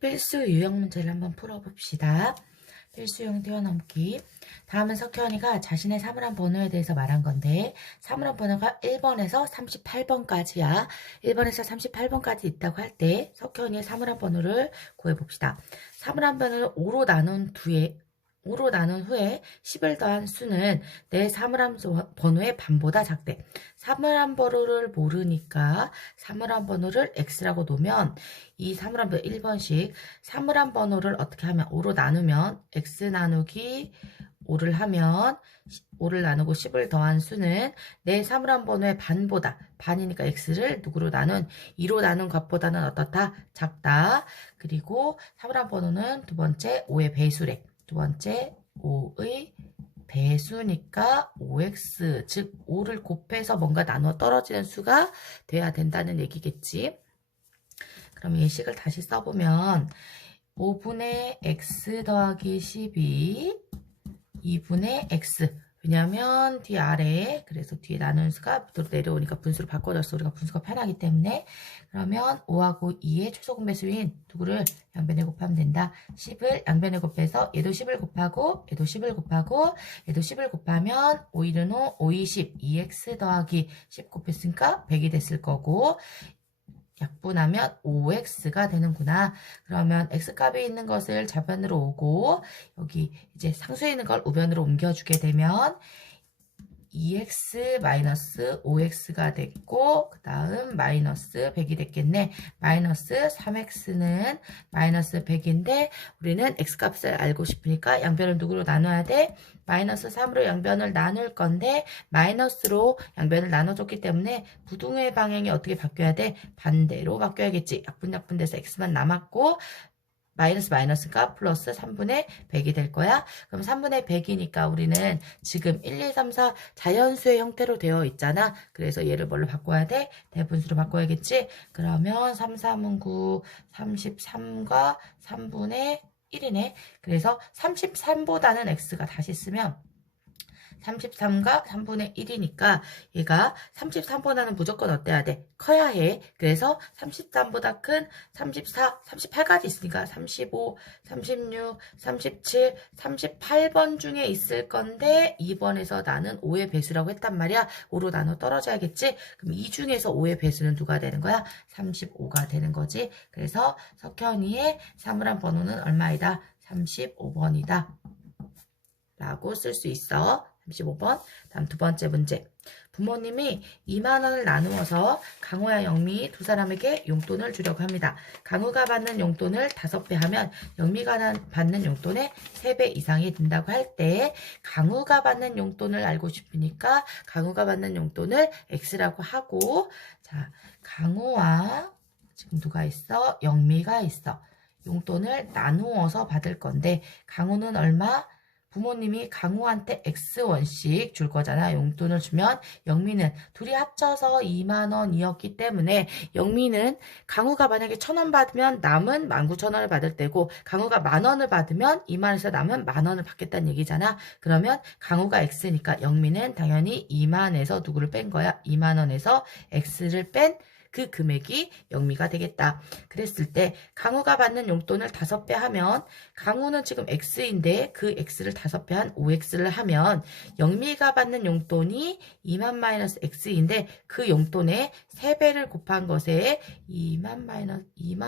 필수 유형 문제를 한번 풀어봅시다. 필수 유형 뛰어넘기. 다음은 석현이가 자신의 사물함 번호에 대해서 말한 건데 사물함 번호가 1번에서 38번까지야. 1번에서 38번까지 있다고 할 때 석현이의 사물함 번호를 구해봅시다. 사물함 번호를 5로 나눈 후에 10을 더한 수는 내 사물함 번호의 반보다 작대. 사물함 번호를 모르니까 사물함 번호를 x라고 놓으면 이 사물함 번호 1번씩 사물함 번호를 어떻게 하면 5로 나누면 x 나누기 5를 하면 5를 나누고 10을 더한 수는 내 사물함 번호의 반이니까 x를 누구로 나눈 2로 나눈 값보다는 어떻다? 작다. 그리고 사물함 번호는 두 번째 5의 배수래. 두 번째 5의 배수니까 5x, 즉 5를 곱해서 뭔가 나눠 떨어지는 수가 돼야 된다는 얘기겠지. 그럼 예식을 다시 써보면 5분의 x 더하기 12 2분의 x. 왜냐면 뒤 아래에 그래서 뒤에 나누는 수가 밑으로 내려오니까 분수로 바꿔졌어. 우리가 분수가 편하기 때문에. 그러면 5하고 2의 초소분 배수인 누구를 양변에 곱하면 된다. 10을 양변에 곱해서 얘도 10을 곱하고 얘도 10을 곱하고 얘도 10을 곱하면 5, 1은 5, 5, 20 2x 더하기 10 곱했으니까 100이 됐을 거고 약분하면 5x가 되는구나. 그러면 x값이 있는 것을 좌변으로 오고 여기 이제 상수에 있는 걸 우변으로 옮겨주게 되면 2x 마이너스 5x가 됐고 그 다음 마이너스 100이 됐겠네. 마이너스 3x는 마이너스 100인데 우리는 x값을 알고 싶으니까 양변을 누구로 나눠야 돼? 마이너스 3으로 양변을 나눌 건데 마이너스로 양변을 나눠줬기 때문에 부등호의 방향이 어떻게 바뀌어야 돼? 반대로 바뀌어야겠지. 약분돼서 x만 남았고 마이너스가 플러스 3분의 100이 될 거야. 그럼 3분의 100이니까 우리는 지금 1, 2, 3, 4 자연수의 형태로 되어 있잖아. 그래서 얘를 뭘로 바꿔야 돼? 대분수로 바꿔야겠지? 그러면 3, 3은 9, 33과 3분의 1이네. 그래서 33보다는 x가 다시 쓰면 33과 3분의 1이니까 얘가 33보다는 무조건 어때야 돼? 커야 해. 그래서 33보다 큰 34, 38까지 있으니까 35, 36, 37, 38번 중에 있을 건데 2번에서 나는 5의 배수라고 했단 말이야. 5로 나눠 떨어져야겠지? 그럼 이 중에서 5의 배수는 누가 되는 거야? 35가 되는 거지. 그래서 석현이의 사물함 번호는 얼마이다? 35번이다. 라고 쓸 수 있어. 35번. 다음 두 번째 문제. 부모님이 2만 원을 나누어서 강우와 영미 두 사람에게 용돈을 주려고 합니다. 강우가 받는 용돈을 5배 하면 영미가 받는 용돈의 3배 이상이 든다고 할 때 강우가 받는 용돈을 알고 싶으니까 강우가 받는 용돈을 x라고 하고 자, 강우와 지금 누가 있어? 영미가 있어. 용돈을 나누어서 받을 건데 강우는 얼마? 부모님이 강우한테 X원씩 줄 거잖아. 용돈을 주면 영미는 둘이 합쳐서 2만 원이었기 때문에 영미는 강우가 만약에 1,000원 받으면 남은 19,000원을 받을 때고 강우가 10,000원을 받으면 2만 원에서 남은 10,000원을 받겠다는 얘기잖아. 그러면 강우가 X니까 영미는 당연히 2만에서 누구를 뺀 거야? 2만 원에서 X를 뺀 그 금액이 영미가 되겠다. 그랬을 때 강우가 받는 용돈을 5배 하면 강우는 지금 X인데 그 X를 5배 한 5X를 하면 영미가 받는 용돈이 2만 마이너스 X인데 그 용돈에 3배를 곱한 것에 2만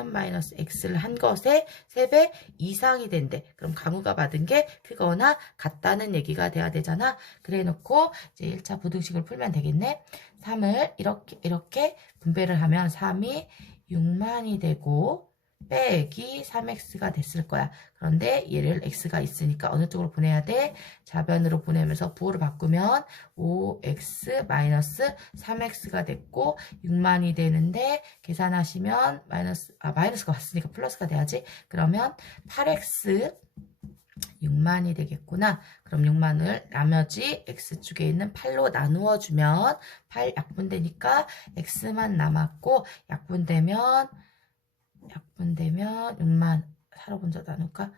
마이너스 X를 한 것에 3배 이상이 된대. 그럼 강우가 받은 게 크거나 같다는 얘기가 돼야 되잖아. 그래 놓고 이제 1차 부등식을 풀면 되겠네. 3을 이렇게 분배를 하면 3이 6만이 되고 빼기 3x가 됐을 거야. 그런데 얘를 x가 있으니까 어느 쪽으로 보내야 돼? 좌변으로 보내면서 부호를 바꾸면 5x 마이너스 3x가 됐고 6만이 되는데 계산하시면 마이너스가 왔으니까 플러스가 돼야지. 그러면 8x 6만이 되겠구나. 그럼 6만을 나머지 x축에 있는 8로 나누어 주면 8 약분되니까 x만 남았고 약분되면 6만 4로 먼저 나눌까?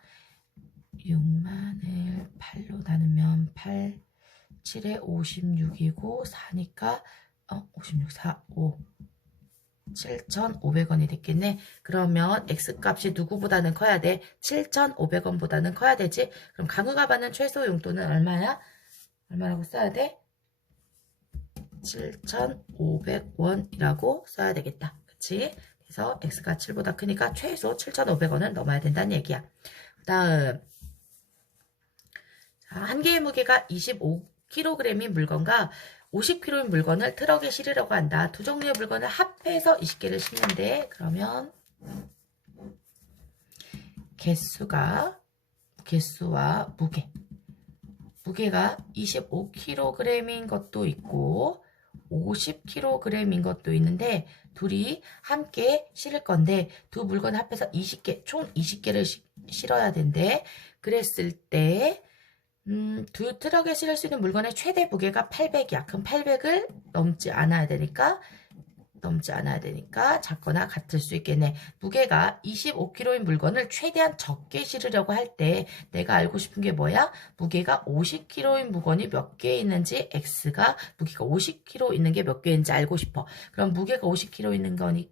6만을 8로 나누면 8, 7에 56이고 4니까 56, 4, 5 7,500원이 됐겠네. 그러면 X값이 누구보다는 커야 돼? 7,500원보다는 커야 되지. 그럼 가구가 받는 최소 용돈은 얼마야? 얼마라고 써야 돼? 7,500원이라고 써야 되겠다. 그치? 그래서 X가 7보다 크니까 최소 7,500원은 넘어야 된다는 얘기야. 그 다음, 한 개의 무게가 25kg인 물건과 50kg인 물건을 트럭에 실으려고 한다. 두 종류의 물건을 합해서 20개를 싣는데, 그러면 개수와 무게가 25kg인 것도 있고 50kg인 것도 있는데 둘이 함께 실을 건데 두 물건 합해서 20개, 총 20개를 실어야 된대. 그랬을 때 두 트럭에 실을 수 있는 물건의 최대 무게가 800이야. 그럼 800을 넘지 않아야 되니까 작거나 같을 수 있겠네. 무게가 25kg인 물건을 최대한 적게 실으려고 할 때 내가 알고 싶은 게 뭐야? 무게가 50kg인 물건이 몇 개 있는지 X가 무게가 50kg 있는 게 몇 개인지 알고 싶어. 그럼 무게가 50kg 있는 거니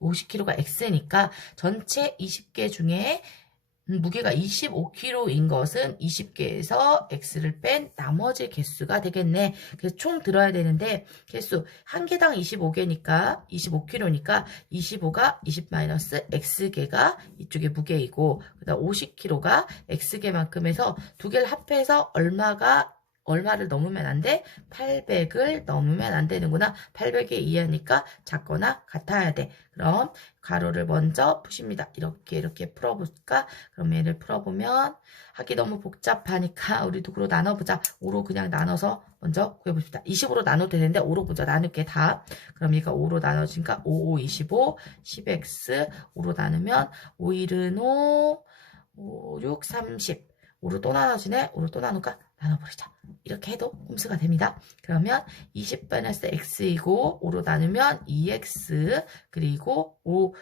50kg가 X니까 전체 20개 중에 무게가 25kg인 것은 20개에서 X를 뺀 나머지 개수가 되겠네. 그래서 총 들어야 되는데 개수 한 개당 25개니까 25kg니까 25가 20-X개가 이쪽에 무게이고 그다음 50kg가 X개만큼 해서 두 개를 합해서 얼마를 넘으면 안 돼? 800을 넘으면 안 되는구나. 800에 이하니까 작거나 같아야 돼. 그럼 가로를 먼저 푸십니다. 이렇게 풀어볼까? 그럼 얘를 풀어보면 하기 너무 복잡하니까 우리 도구로 나눠보자. 5로 그냥 나눠서 먼저 구해봅시다. 20으로 나눠도 되는데 5로 먼저 나눌게 다. 그럼 얘가 5로 나눠지니까 5, 5, 25, 10x 5로 나누면 5, 1은 5, 5, 6, 30 5로 또 나눠지네. 5로 또 나눌까? 나눠버리자. 이렇게 해도 홈수가 됩니다. 그러면 20-x이고 5로 나누면 2x 그리고 5,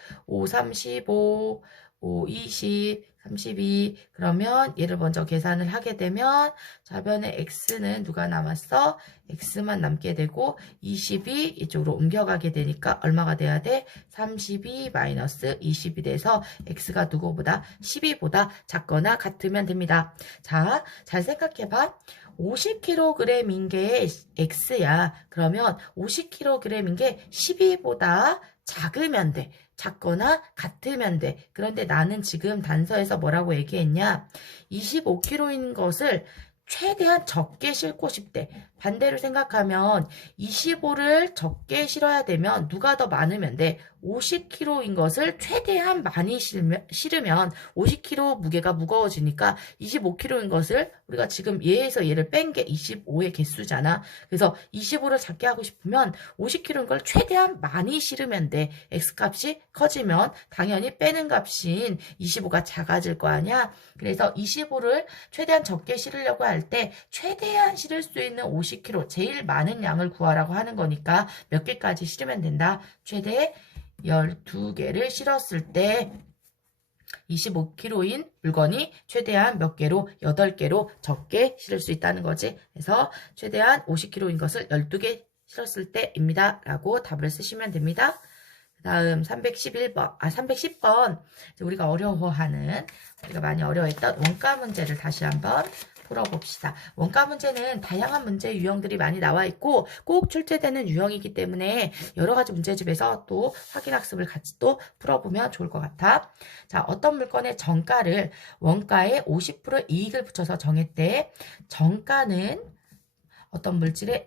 35, 5, 20, 32 그러면 얘를 먼저 계산을 하게 되면 좌변에 x는 누가 남았어? x만 남게 되고 20이 이쪽으로 옮겨가게 되니까 얼마가 돼야 돼? 32-20이 돼서 x가 누구보다 12보다 작거나 같으면 됩니다. 자, 잘 생각해봐. 50kg인 게 x야. 그러면 50kg인 게 12보다 작으면 돼. 작거나 같으면 돼. 그런데 나는 지금 단서에서 뭐라고 얘기했냐? 25kg인 것을 최대한 적게 싣고 싶대. 반대로 생각하면 25를 적게 실어야 되면 누가 더 많으면 돼. 50kg인 것을 최대한 많이 실으면 50kg 무게가 무거워지니까 25kg인 것을 우리가 지금 얘에서 얘를 뺀 게 25의 개수잖아. 그래서 25를 작게 하고 싶으면 50kg인 걸 최대한 많이 실으면 돼. X값이 커지면 당연히 빼는 값인 25가 작아질 거 아니야. 그래서 25를 최대한 적게 실으려고 할 때 최대한 실을 수 있는 50kg 제일 많은 양을 구하라고 하는 거니까 몇 개까지 실으면 된다. 최대 12개를 실었을 때 25kg인 물건이 최대한 몇 개로 8개로 적게 실을 수 있다는 거지. 그래서 최대한 50kg인 것을 12개 실었을 때입니다. 라고 답을 쓰시면 됩니다. 그 다음 310번 우리가 많이 어려워했던 원가 문제를 다시 한번 풀어봅시다. 원가 문제는 다양한 문제 유형들이 많이 나와 있고 꼭 출제되는 유형이기 때문에 여러 가지 문제집에서 또 확인학습을 같이 또 풀어보면 좋을 것 같아. 자, 어떤 물건의 정가를 원가에 50% 이익을 붙여서 정했대. 정가는 어떤 물건에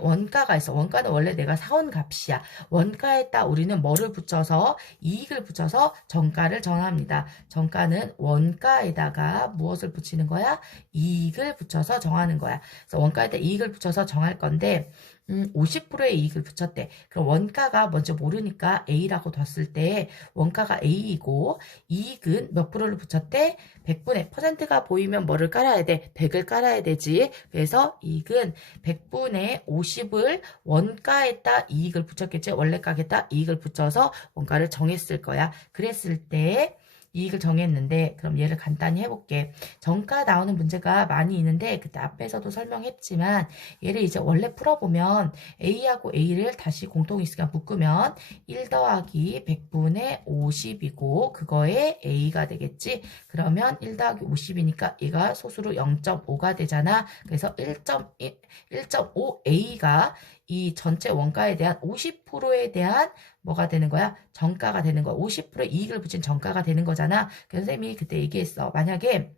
원가가 있어. 원가는 원래 내가 사온 값이야. 원가에다 우리는 뭐를 붙여서 이익을 붙여서 정가를 정합니다. 정가는 원가에다가 무엇을 붙이는 거야? 이익을 붙여서 정하는 거야. 그래서 원가에다 이익을 붙여서 정할 건데 50%의 이익을 붙였대. 그럼 원가가 먼저 모르니까 A라고 뒀을 때 원가가 A이고 이익은 몇 프로를 붙였대? 100분의 %가 보이면 뭐를 깔아야 돼? 100을 깔아야 되지. 그래서 이익은 100분의 50을 원가에다 이익을 붙였겠지. 원래 가게다 이익을 붙여서 원가를 정했을 거야. 그랬을 때 이익을 정했는데 그럼 얘를 간단히 해볼게. 정가 나오는 문제가 많이 있는데 그때 앞에서도 설명했지만 얘를 이제 원래 풀어보면 A하고 A를 다시 공통이니까 묶으면 1 더하기 100분의 50이고 그거에 A가 되겠지. 그러면 1 더하기 50이니까 얘가 소수로 0.5가 되잖아. 그래서 1.5A가 이 전체 원가에 대한 50%에 대한 뭐가 되는 거야? 정가가 되는 거야. 50% 이익을 붙인 정가가 되는 거잖아. 그래서 선생님이 그때 얘기했어. 만약에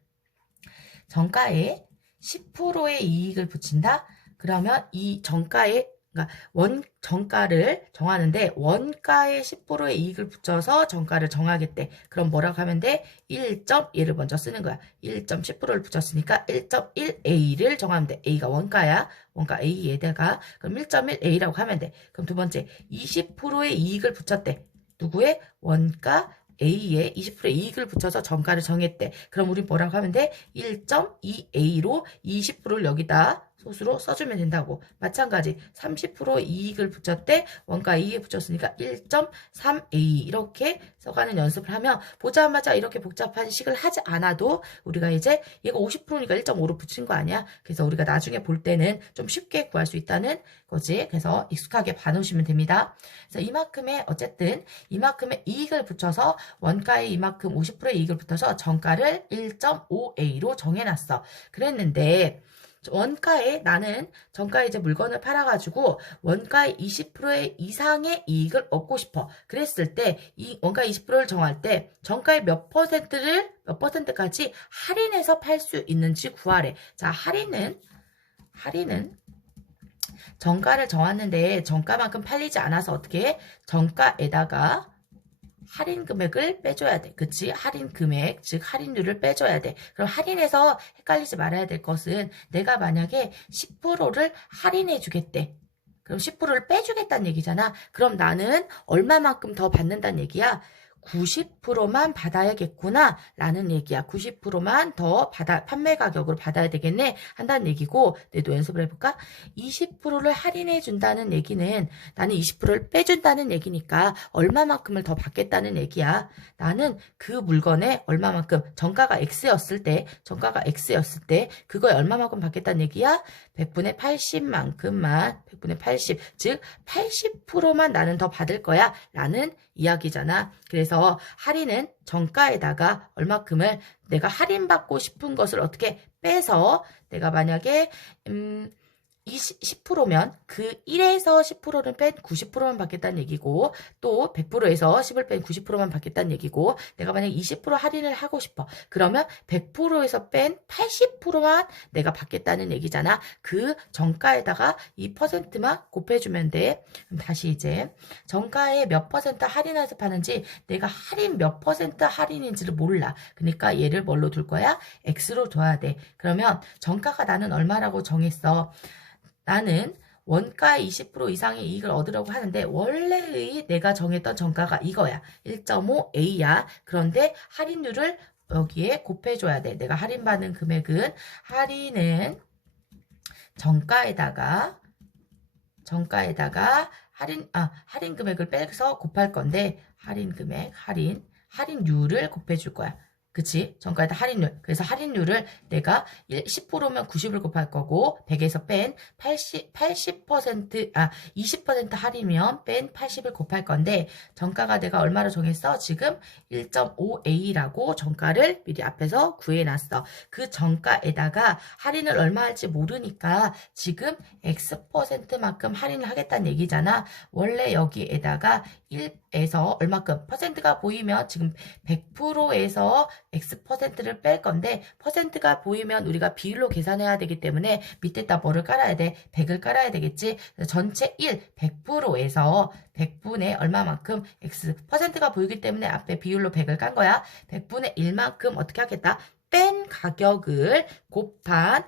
정가에 10%의 이익을 붙인다? 그러면 이 정가에 그러니까 정가를 정하는데 원가에 10%의 이익을 붙여서 정가를 정하겠대. 그럼 뭐라고 하면 돼? 1.1을 먼저 쓰는 거야. 1.10%를 붙였으니까 1.1A를 정하면 돼. A가 원가야. 원가 A에다가 그럼 1.1A라고 하면 돼. 그럼 두 번째 20%의 이익을 붙였대. 누구의? 원가 A에 20%의 이익을 붙여서 정가를 정했대. 그럼 우리 뭐라고 하면 돼? 1.2A로 20%를 여기다 소수로 써주면 된다고. 마찬가지 30% 이익을 붙였대. 원가 A에 붙였으니까 1.3A 이렇게 써가는 연습을 하면 보자마자 이렇게 복잡한 식을 하지 않아도 우리가 이제 얘가 50%니까 1.5로 붙인 거 아니야. 그래서 우리가 나중에 볼 때는 좀 쉽게 구할 수 있다는 거지. 그래서 익숙하게 봐놓으시면 됩니다. 그래서 이만큼의 어쨌든 이만큼의 이익을 붙여서 원가에 이만큼 50%의 이익을 붙여서 정가를 1.5A로 정해놨어. 그랬는데 원가에 나는 정가에 이제 물건을 팔아가지고 원가의 20% 이상의 이익을 얻고 싶어. 그랬을 때 이 원가 20%를 정할 때 정가의 몇 퍼센트까지 할인해서 팔 수 있는지 구하래. 자, 할인은 정가를 정했는데 정가만큼 팔리지 않아서 어떻게 해? 정가에다가 할인 금액을 빼줘야 돼. 그치? 할인 금액, 즉 할인율을 빼줘야 돼. 그럼 할인해서 헷갈리지 말아야 될 것은 내가 만약에 10%를 할인해 주겠대. 그럼 10%를 빼주겠다는 얘기잖아. 그럼 나는 얼마만큼 더 받는다는 얘기야? 90%만 받아야겠구나 라는 얘기야. 90%만 더 판매 가격으로 받아야 되겠네 한다는 얘기고, 내도 연습을 해볼까? 20%를 할인해 준다는 얘기는 나는 20%를 빼준다는 얘기니까 얼마만큼을 더 받겠다는 얘기야. 나는 그 물건에 얼마만큼 정가가 X였을 때 그거에 얼마만큼 받겠다는 얘기야? 100분의 80만큼만 100분의 80, 즉 80%만 나는 더 받을 거야 라는 이야기잖아. 그래서 할인은 정가에다가 얼마큼을 내가 할인받고 싶은 것을 어떻게 빼서 내가 만약에 10%면 그 1에서 10%는 뺀 90%만 받겠다는 얘기고, 또 100%에서 10을 뺀 90%만 받겠다는 얘기고, 내가 만약에 20% 할인을 하고 싶어. 그러면 100%에서 뺀 80%만 내가 받겠다는 얘기잖아. 그 정가에다가 이 퍼센트만 곱해주면 돼. 그럼 다시 이제 정가에 몇 퍼센트 할인해서 파는지 내가 할인 몇 퍼센트 할인인지를 몰라. 그러니까 얘를 뭘로 둘 거야? X로 둬야 돼. 그러면 정가가 나는 얼마라고 정했어? 나는 원가의 20% 이상의 이익을 얻으려고 하는데 원래의 내가 정했던 정가가 이거야. 1.5A야. 그런데 할인율을 여기에 곱해줘야 돼. 내가 할인받는 금액은 할인은 정가에다가 할인 금액을 빼서 곱할 건데 할인율을 곱해줄 거야. 그치? 정가에다 할인율. 그래서 할인율을 내가 10%면 90을 곱할 거고 100에서 뺀 20% 할인이면 뺀 80을 곱할 건데 정가가 내가 얼마로 정했어? 지금 1.5A라고 정가를 미리 앞에서 구해놨어. 그 정가에다가 할인을 얼마 할지 모르니까 지금 X%만큼 할인을 하겠다는 얘기잖아. 원래 여기에다가 1에서 얼마큼 퍼센트가 보이면 지금 100%에서 X%를 뺄 건데 퍼센트가 보이면 우리가 비율로 계산해야 되기 때문에 밑에다 뭐를 깔아야 돼? 100을 깔아야 되겠지? 전체 100%에서 100분의 얼마만큼 X 퍼센트가 보이기 때문에 앞에 비율로 100을 깐 거야. 100분의 1만큼 어떻게 하겠다? 뺀 가격을 곱한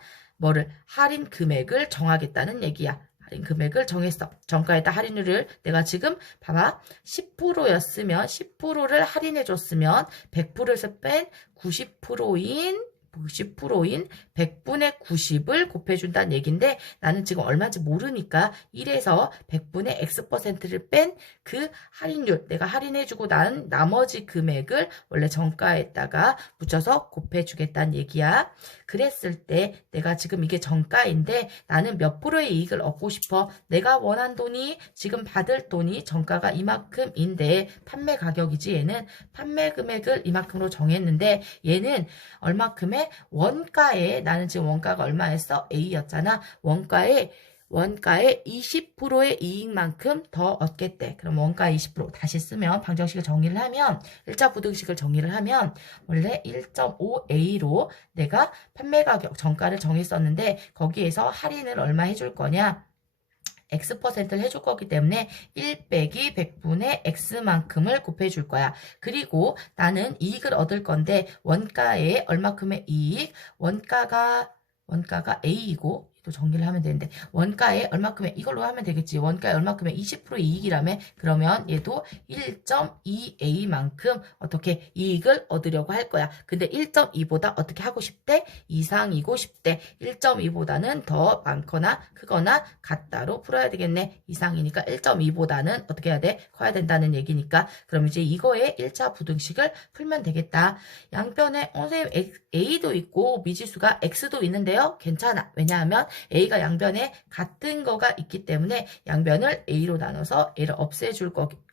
할인 금액을 정하겠다는 얘기야. 할인 금액을 정했어. 정가에다 할인율을 내가 지금 봐봐. 10%였으면 10%를 할인해 줬으면 100%에서 뺀 90%인 90%인 100분의 90을 곱해준다는 얘기인데 나는 지금 얼마인지 모르니까 1에서 100분의 X%를 뺀 그 할인율, 내가 할인해주고 난 나머지 금액을 원래 정가에다가 붙여서 곱해주겠다는 얘기야. 그랬을 때 내가 지금 이게 정가인데 나는 몇 프로의 이익을 얻고 싶어. 내가 원한 돈이 지금 받을 돈이 정가가 이만큼인데 판매 가격이지. 얘는 판매 금액을 이만큼으로 정했는데 얘는 얼마큼의 원가에, 나는 지금 원가가 얼마였어? A였잖아. 원가에 20%의 이익만큼 더 얻겠대. 그럼 원가 20% 다시 쓰면 방정식을 정리를 하면 1차 부등식을 정리를 하면 원래 1.5A로 내가 판매 가격 정가를 정했었는데 거기에서 할인을 얼마 해줄 거냐? X%를 해줄 거기 때문에 1 빼기 100분의 X만큼을 곱해줄 거야. 그리고 나는 이익을 얻을 건데 원가에 얼마큼의 이익? 원가가 A이고 또 정리를 하면 되는데 원가에 얼마큼의 이걸로 하면 되겠지. 원가에 얼마큼의 20% 이익이라며 그러면 얘도 1.2A만큼 어떻게 이익을 얻으려고 할 거야. 근데 1.2보다 어떻게 하고 싶대? 이상이고 싶대. 1.2보다는 더 많거나 크거나 같다로 풀어야 되겠네. 이상이니까 1.2보다는 어떻게 해야 돼? 커야 된다는 얘기니까 그럼 이제 이거의 1차 부등식을 풀면 되겠다. 양변에 선생님 A도 있고 미지수가 X도 있는데요. 괜찮아. 왜냐하면 A가 양변에 같은 거가 있기 때문에 양변을 A로 나눠서 A를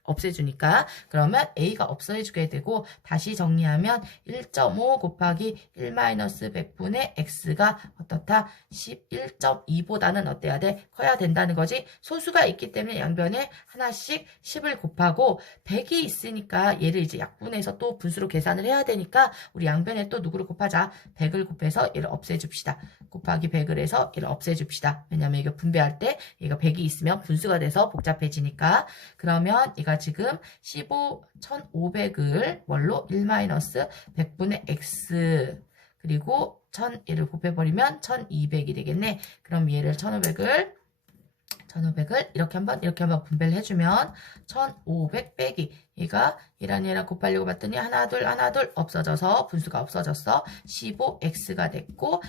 없애주니까 그러면 A가 없어지게 되고 다시 정리하면 1.5 곱하기 1-100분의 X가 어떻다? 11.2보다는 어때야 돼? 커야 된다는 거지. 소수가 있기 때문에 양변에 하나씩 10을 곱하고 100이 있으니까 얘를 이제 약분해서 또 분수로 계산을 해야 되니까 우리 양변에 또 누구를 곱하자? 100을 곱해서 얘를 없애줍시다. 곱하기 100을 해서 얘를 없애줍시다. 왜냐면 이거 분배할 때 얘가 100이 있으면 분수가 돼서 복잡해지니까 그러면 얘가 지금 1500을 뭘로 1-100분의 X 그리고 1000얘를 곱해버리면 1200이 되겠네. 그럼 얘를 1500을 이렇게 한번 분배를 해주면 1500 빼기 얘가 얘랑 곱하려고 봤더니 하나 둘 없어져서 분수가 없어졌어. 15x가 됐고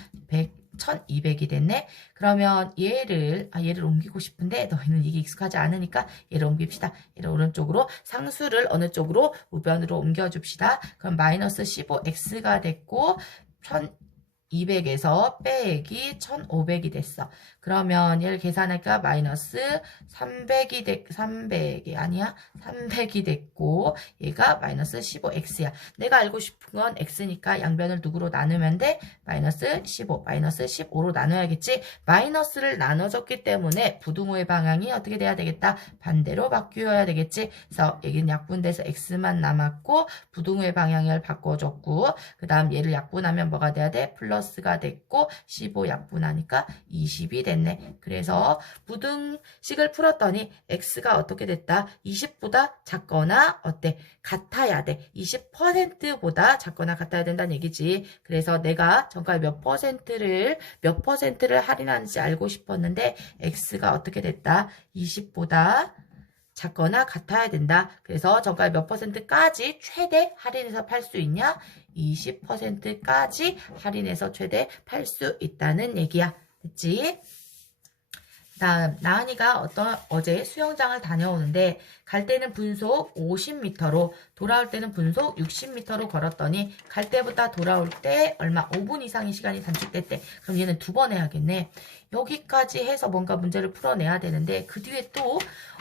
1200이 됐네. 그러면 얘를 옮기고 싶은데 너희는 이게 익숙하지 않으니까 얘를 옮깁시다. 얘를 오른쪽으로 상수를 어느 쪽으로 우변으로 옮겨줍시다. 그럼 마이너스 15x가 됐고 1200에서 빼기 1500이 됐어. 그러면 얘를 계산하니까 마이너스 300이 됐고 얘가 마이너스 15x야. 내가 알고 싶은 건 x니까 양변을 누구로 나누면 돼? 마이너스 15로 나눠야겠지. 마이너스를 나눠줬기 때문에 부등호의 방향이 어떻게 돼야 되겠다? 반대로 바뀌어야 되겠지. 그래서 여기는 약분돼서 x만 남았고 부등호의 방향을 바꿔줬고 그 다음 얘를 약분하면 뭐가 돼야 돼? 플러스가 됐고 15 약분하니까 20이 됐네. 그래서 부등식을 풀었더니 x가 어떻게 됐다? 20보다 작거나 어때? 같아야 돼. 20%보다 작거나 같아야 된다는 얘기지. 그래서 내가 정가 몇 퍼센트를 할인하는지 알고 싶었는데 x가 어떻게 됐다? 20보다 작거나 같아야 된다. 그래서 정가 몇 퍼센트까지 최대 할인해서 팔 수 있냐? 20%까지 할인해서 최대 팔 수 있다는 얘기야. 됐지? 다음 나은이가 어제 수영장을 다녀오는데 갈 때는 분속 50m로 돌아올 때는 분속 60m로 걸었더니 갈 때보다 돌아올 때 얼마 5분 이상의 시간이 단축됐대. 그럼 얘는 두 번 해야겠네. 여기까지 해서 뭔가 문제를 풀어내야 되는데 그 뒤에 또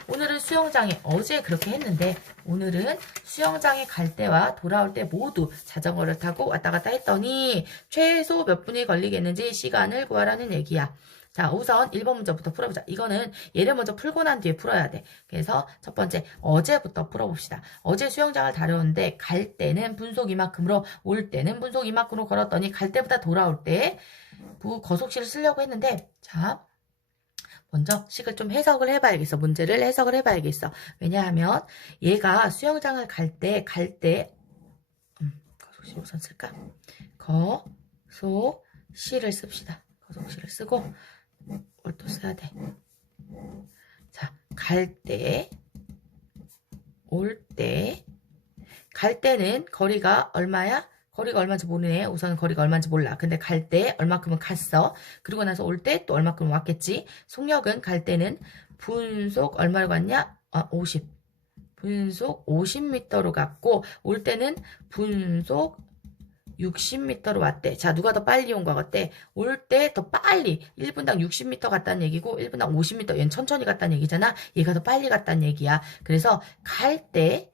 오늘은 수영장에 어제 그렇게 했는데 오늘은 수영장에 갈 때와 돌아올 때 모두 자전거를 타고 왔다 갔다 했더니 최소 몇 분이 걸리겠는지 시간을 구하라는 얘기야. 자, 우선 1번 문제부터 풀어보자. 이거는 얘를 먼저 풀고 난 뒤에 풀어야 돼. 그래서 첫 번째, 어제부터 풀어봅시다. 어제 수영장을 다녀오는데 갈 때는 분속 이만큼으로 올 때는 분속 이만큼으로 걸었더니 갈 때보다 돌아올 때 거속시를 쓰려고 했는데 자, 먼저 식을 좀 해석을 해봐야겠어. 문제를 해석을 해봐야겠어. 왜냐하면 얘가 수영장을 갈 때 거속시 우선 쓸까? 거속시를 씁시다. 거속시를 쓰고 뭘 또 써야 돼. 자, 갈 때, 올 때, 갈 때는 거리가 얼마야? 거리가 얼마인지 모르네. 우선 거리가 얼마인지 몰라. 근데 갈 때 얼마큼은 갔어. 그리고 나서 올 때 또 얼마큼은 왔겠지. 속력은 갈 때는 분속 얼마로 갔냐? 50. 분속 50m로 갔고 올 때는 분속 60m로 왔대. 자, 누가 더 빨리 온 거 같대? 올 때 더 빨리 1분당 60m 갔다는 얘기고 1분당 50m 얘는 천천히 갔다는 얘기잖아. 얘가 더 빨리 갔다는 얘기야. 그래서 갈 때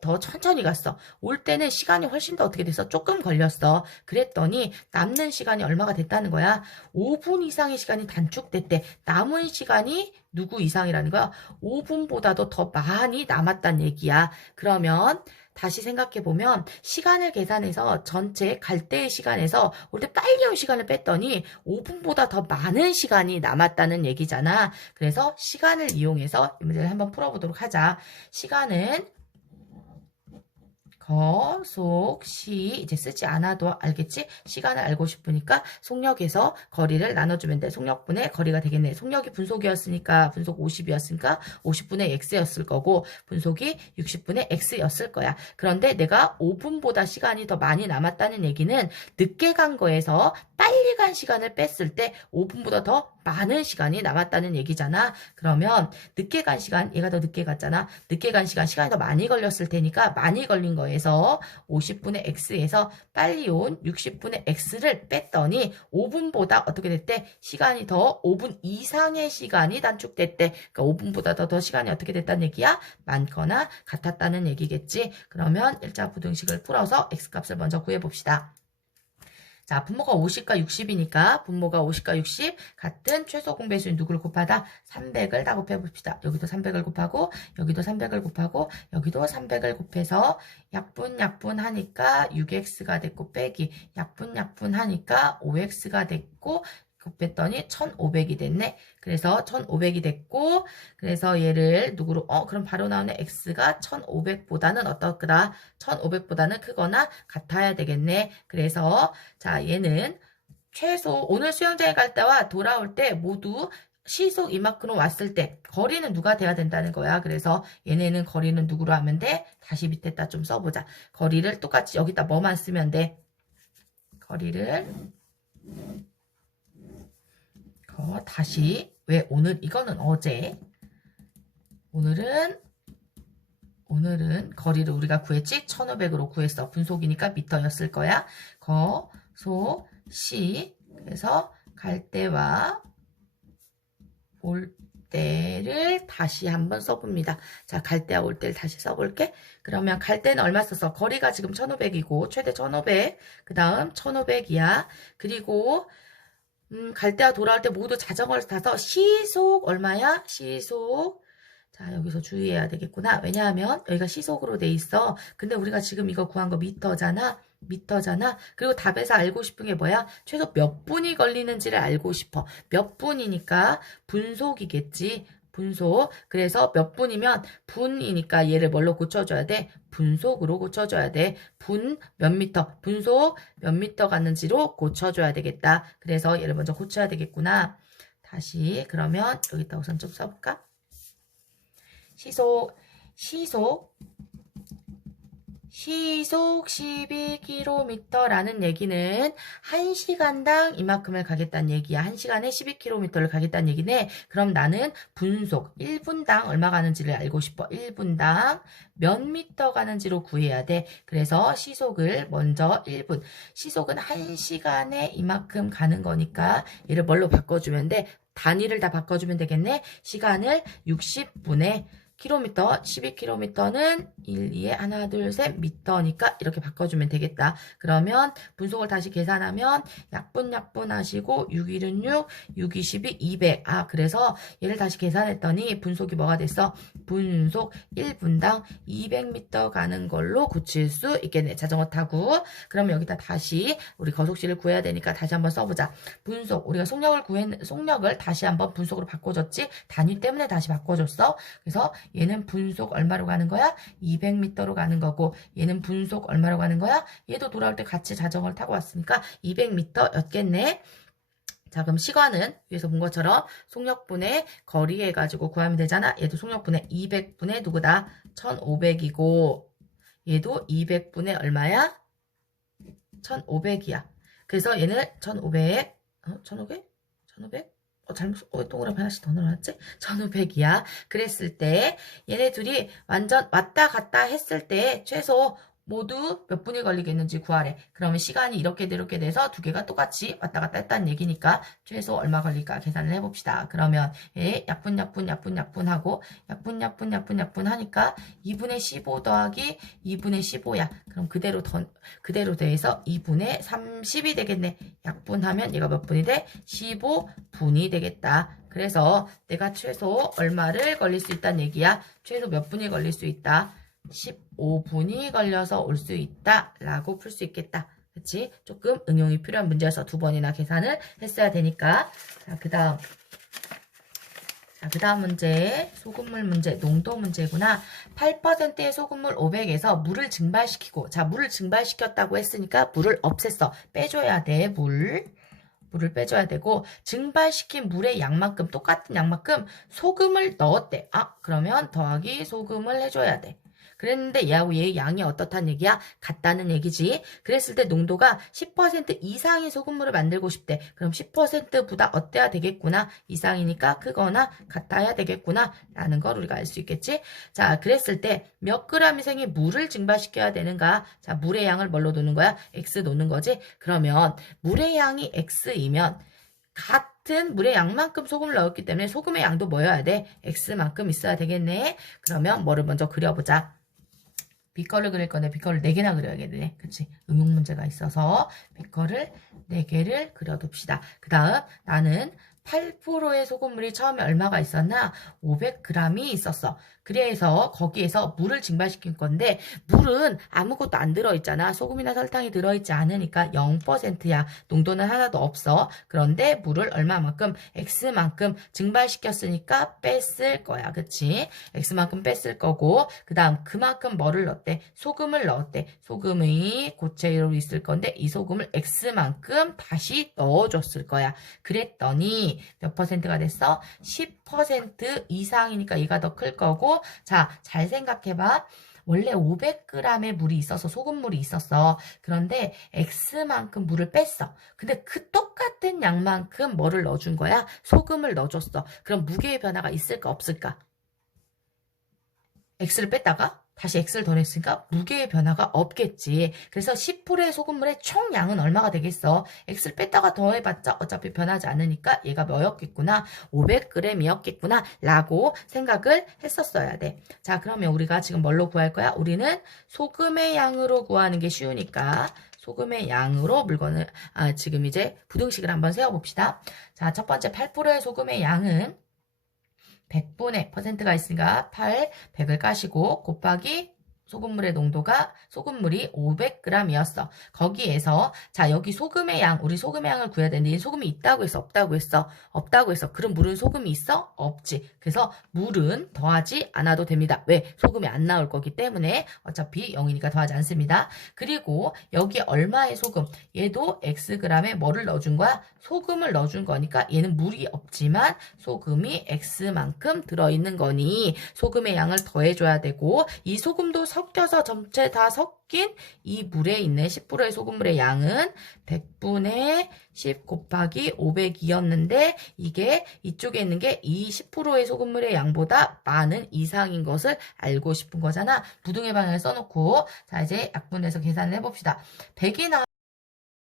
더 천천히 갔어. 올 때는 시간이 훨씬 더 어떻게 돼서 조금 걸렸어. 그랬더니 남는 시간이 얼마가 됐다는 거야? 5분 이상의 시간이 단축됐대. 남은 시간이 누구 이상이라는 거야? 5분보다도 더 많이 남았다는 얘기야. 그러면 다시 생각해보면 시간을 계산해서 전체 갈 때의 시간에서 올 때 빨리 온 시간을 뺐더니 5분보다 더 많은 시간이 남았다는 얘기잖아. 그래서 시간을 이용해서 이 문제를 한번 풀어보도록 하자. 시간은 거속시 이제 쓰지 않아도 알겠지? 시간을 알고 싶으니까 속력에서 거리를 나눠주면 돼. 속력분의 거리가 되겠네. 속력이 분속이었으니까 분속 50이었으니까 50분의 x였을 거고 분속이 60분의 x였을 거야. 그런데 내가 5분보다 시간이 더 많이 남았다는 얘기는 늦게 간 거에서 빨리 간 시간을 뺐을 때 5분보다 더 많은 시간이 남았다는 얘기잖아. 그러면 늦게 간 시간, 얘가 더 늦게 갔잖아. 늦게 간 시간이 더 많이 걸렸을 테니까 많이 걸린 거에서 50분의 x에서 빨리 온 60분의 x를 뺐더니 5분보다 어떻게 됐대? 시간이 더 5분 이상의 시간이 단축됐대. 그러니까 5분보다 더 시간이 어떻게 됐다는 얘기야? 많거나 같았다는 얘기겠지. 그러면 일자부등식을 풀어서 x값을 먼저 구해봅시다. 자, 분모가 50과 60이니까 분모가 50과 60 같은 최소 공배수인 누구를 곱하다? 300을 다 곱해봅시다. 여기도 300을 곱하고 여기도 300을 곱하고 여기도 300을 곱해서 약분 하니까 6x가 됐고 빼기 약분 하니까 5x가 됐고 곱했더니 1500이 됐네. 그래서 1500이 됐고 그래서 얘를 누구로 그럼 바로 나오는 x가 1500보다는 어떻더라? 1500보다는 크거나 같아야 되겠네. 그래서 자 얘는 최소 오늘 수영장에 갈 때와 돌아올 때 모두 시속 이만큼 왔을 때 거리는 누가 돼야 된다는 거야. 그래서 얘네는 거리는 누구로 하면 돼? 다시 밑에다 좀 써보자. 거리를 똑같이 여기다 뭐만 쓰면 돼? 거리를 다시 왜 오늘 이거는 어제 오늘은 거리를 우리가 구했지 1500으로 구했어. 분속이니까 미터였을 거야. 거소시 그래서 갈 때와 올 때를 다시 한번 써봅니다. 자, 갈 때와 올 때를 다시 써볼게. 그러면 갈 때는 얼마 썼어? 거리가 지금 1500이고 최대 1500 그 다음 1500이야. 그리고 갈 때와 돌아올 때 모두 자전거를 타서 시속 얼마야? 시속. 자, 여기서 주의해야 되겠구나. 왜냐하면 여기가 시속으로 돼 있어. 근데 우리가 지금 이거 구한 거 미터잖아. 그리고 답에서 알고 싶은 게 뭐야? 최소 몇 분이 걸리는지를 알고 싶어. 몇 분이니까 분속이겠지. 분속. 그래서 몇 분이면 분이니까 얘를 뭘로 고쳐줘야 돼? 분속으로 고쳐줘야 돼. 분 몇 미터, 분속 몇 미터 갔는지로 고쳐줘야 되겠다. 그래서 얘를 먼저 고쳐야 되겠구나. 다시 그러면 여기다 우선 좀 써볼까? 시속 12km라는 얘기는 1시간당 이만큼을 가겠다는 얘기야. 1시간에 12km를 가겠다는 얘기네. 그럼 나는 분속 1분당 얼마 가는지를 알고 싶어. 1분당 몇 미터 가는지로 구해야 돼. 그래서 시속을 먼저 1분. 시속은 1시간에 이만큼 가는 거니까 얘를 뭘로 바꿔주면 돼? 단위를 다 바꿔주면 되겠네. 시간을 60분에 킬로미터, 12km는 1, 2에 하나, 둘, 셋 미터니까 이렇게 바꿔주면 되겠다. 그러면 분속을 다시 계산하면 약분 하시고 6, 1은 6, 6, 20이 200. 그래서 얘를 다시 계산했더니 분속이 뭐가 됐어? 분속 1분당 200m 가는 걸로 고칠 수 있겠네. 자전거 타고. 그럼 여기다 다시 우리 거속시를 구해야 되니까 다시 한번 써보자. 분속, 우리가 속력을 다시 한번 분속으로 바꿔줬지? 단위 때문에 다시 바꿔줬어. 그래서 얘는 분속 얼마로 가는 거야? 200m로 가는 거고 얘는 분속 얼마로 가는 거야? 얘도 돌아올 때 같이 자전거를 타고 왔으니까 200m였겠네. 자, 그럼 시간은 위에서 본 것처럼 속력분의 거리 해가지고 구하면 되잖아. 얘도 속력분의 200분의 누구다? 1500이고 얘도 200분의 얼마야? 1500이야. 그래서 얘는 1500, 1500? 1500? 동그라미 하나씩 더 늘어났지? 1500이야. 그랬을 때, 얘네 둘이 완전 왔다 갔다 했을 때, 최소 모두 몇 분이 걸리겠는지 구하래. 그러면 시간이 이렇게 돼서 두 개가 똑같이 왔다 갔다 했다는 얘기니까, 최소 얼마 걸릴까 계산을 해봅시다. 그러면, 약분 하고, 약분 하니까, 2분의 15 더하기 2분의 15야. 그럼 그대로 돼서 2분의 30이 되겠네. 약분하면 얘가 몇 분이 돼? 15분이 되겠다. 그래서 내가 최소 얼마를 걸릴 수 있다는 얘기야. 최소 몇 분이 걸릴 수 있다. 15분이 걸려서 올 수 있다 라고 풀 수 있겠다. 그치? 조금 응용이 필요한 문제여서 두 번이나 계산을 했어야 되니까. 자, 그 다음 문제, 소금물 문제, 농도 문제구나. 8%의 소금물 500에서 물을 증발시키고, 자, 물을 증발시켰다고 했으니까 물을 없앴어. 빼줘야 돼, 물을 빼줘야 되고, 증발시킨 물의 양만큼, 똑같은 양만큼 소금을 넣었대. 그러면 더하기 소금을 해줘야 돼. 그랬는데 얘하고 얘의 양이 어떻다는 얘기야? 같다는 얘기지. 그랬을 때 농도가 10% 이상의 소금물을 만들고 싶대. 그럼 10%보다 어때야 되겠구나. 이상이니까 크거나 같아야 되겠구나. 라는 걸 우리가 알 수 있겠지. 자, 그랬을 때 몇 그램 이상의 물을 증발시켜야 되는가? 자, 물의 양을 뭘로 놓는 거야? X 놓는 거지. 그러면 물의 양이 X이면 같은 물의 양만큼 소금을 넣었기 때문에 소금의 양도 뭐여야 돼? X만큼 있어야 되겠네. 그러면 뭐를 먼저 그려보자. 빛걸을 그릴 건데 빛걸을 4개나 그려야겠네. 그치? 응용 문제가 있어서 빛걸을 4개를 그려둡시다. 그 다음 나는 8%의 소금물이 처음에 얼마가 있었나? 500g이 있었어. 그래서 거기에서 물을 증발시킨 건데 물은 아무것도 안 들어있잖아. 소금이나 설탕이 들어있지 않으니까 0%야. 농도는 하나도 없어. 그런데 물을 얼마만큼? X만큼 증발시켰으니까 뺐을 거야. 그치? X만큼 뺐을 거고 그 다음 그만큼 뭐를 넣었대? 소금을 넣었대. 소금이 고체로 있을 건데 이 소금을 X만큼 다시 넣어줬을 거야. 그랬더니 몇 퍼센트가 됐어? 10% 이상이니까 얘가 더 클 거고 자, 잘 생각해봐. 원래 500g의 물이 있어서 소금물이 있었어. 그런데 X만큼 물을 뺐어. 근데 그 똑같은 양만큼 뭐를 넣어준 거야? 소금을 넣어줬어. 그럼 무게의 변화가 있을까 없을까? X를 뺐다가 다시 X를 더냈으니까 무게의 변화가 없겠지. 그래서 10%의 소금물의 총 양은 얼마가 되겠어? X를 뺐다가 더해봤자 어차피 변하지 않으니까 얘가 뭐였겠구나? 500g이었겠구나 라고 생각을 했었어야 돼. 자, 그러면 우리가 지금 뭘로 구할 거야? 우리는 소금의 양으로 구하는 게 쉬우니까 소금의 양으로 물건을 지금 이제 부등식을 한번 세워봅시다. 자, 첫 번째 8%의 소금의 양은 100분의 퍼센트가 있으니까 100을 까시고 곱하기 소금물의 농도가 소금물이 500g이었어. 거기에서 자 여기 소금의 양 우리 소금의 양을 구해야 되는데 소금이 있다고 했어 없다고 했어? 없다고 했어. 그럼 물은 소금이 있어? 없지. 그래서 물은 더하지 않아도 됩니다. 왜? 소금이 안 나올 거기 때문에 어차피 0이니까 더하지 않습니다. 그리고 여기 얼마의 소금? 얘도 Xg에 뭐를 넣어준 거야? 소금을 넣어준 거니까 얘는 물이 없지만 소금이 X만큼 들어있는 거니 소금의 양을 더해줘야 되고 이 소금도 섞여서 전체 다 섞인 이 물에 있는 10%의 소금물의 양은 100분의 10 곱하기 500이었는데 이게 이쪽에 있는 게 이 10%의 소금물의 양보다 많은 이상인 것을 알고 싶은 거잖아. 부등의 방향을 써놓고 자 이제 약분해서 계산을 해봅시다. 100이 나